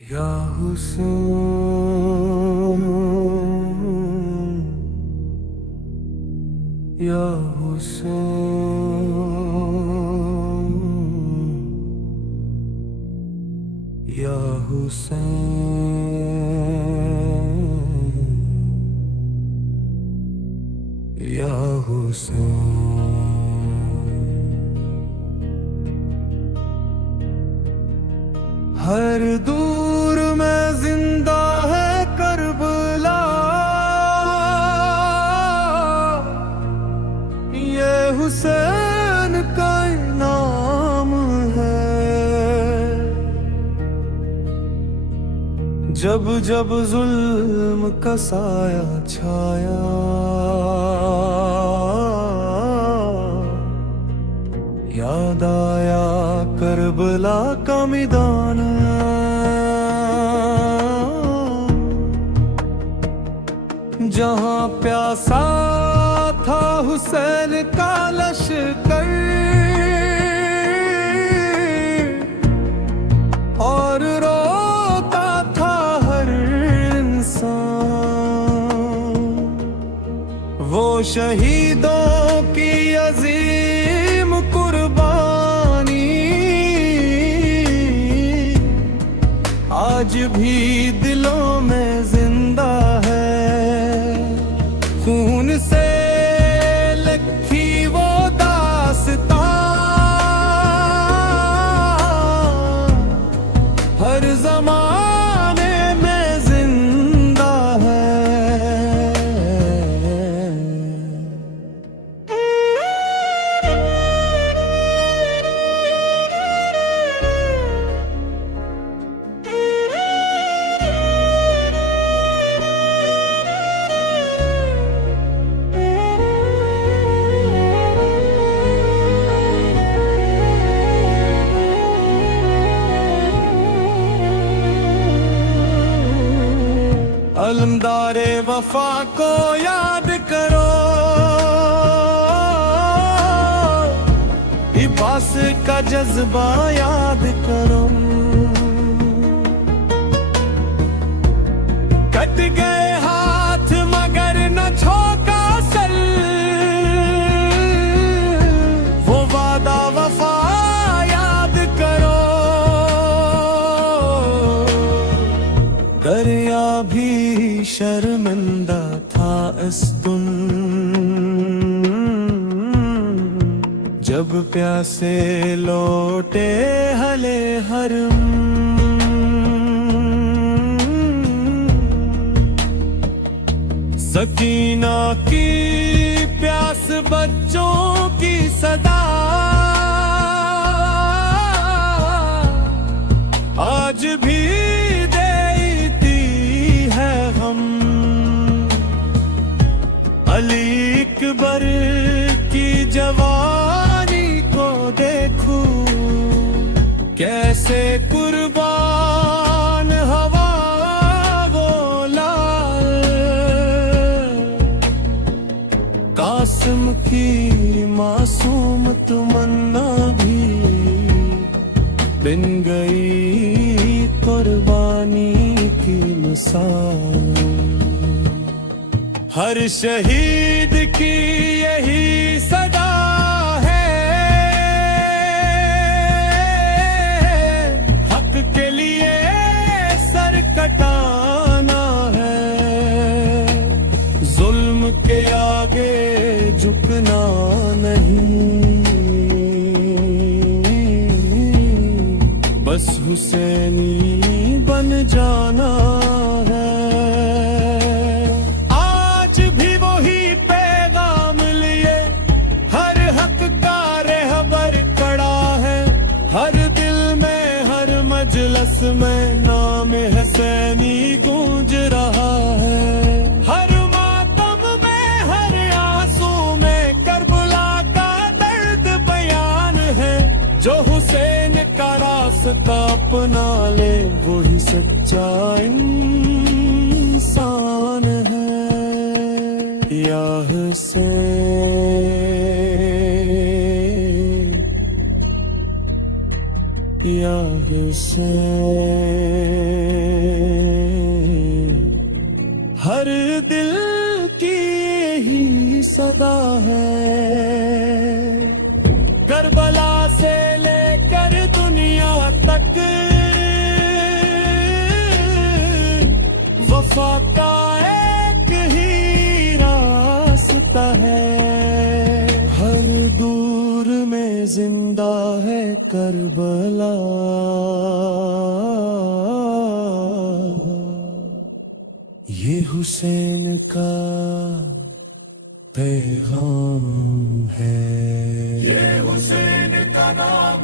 या हुस्न या हुस्न या हुस्न या हुस्न। हर दूर में जिंदा है करबला, ये हुसैन का नाम है। जब जब जुल्म का साया छाया, याद आया करबला का मैदान। जहां प्यासा था हुसैन का लश्कर, और रोता था हर इंसान। वो शहीदों की अजीम कुर्बानी आज भी दिलों में जिंदा है। खून से लिखी वो दास्तां हर जमाने में जिंदा है। अलमदारे वफा को याद करो, इबास का जज्बा याद करो। कट गए हाथ मगर न झोंका सर, वो वादा वफा याद करो। दरिया भी शर्मिंदा था इस दिन, जब प्यासे लौटे हले हरम। सकीना की प्यास बच्चों की सदा आज भी अली अकबर की जवानी को देखूं, कैसे कुर्बान हवा वो लाल। कासिम की मासूम तमन्ना भी बिन गई कुर्बानी की मिसाल। हर शहीद की यही सदा है, हक के लिए सर कटाना है। जुल्म के आगे झुकना नहीं, बस हुसैनी बन जाना है। मजलस में नाम हुसैनी गूंज रहा है। हर मातम में हर आंसू में करबला का दर्द बयान है। जो हुसैन का रास्ता अपना ले वही सच्चा इंसान है। या हुसैन या हुसैन। करबला। ये हुसैन का पैगाम है, ये हुसैन का नाम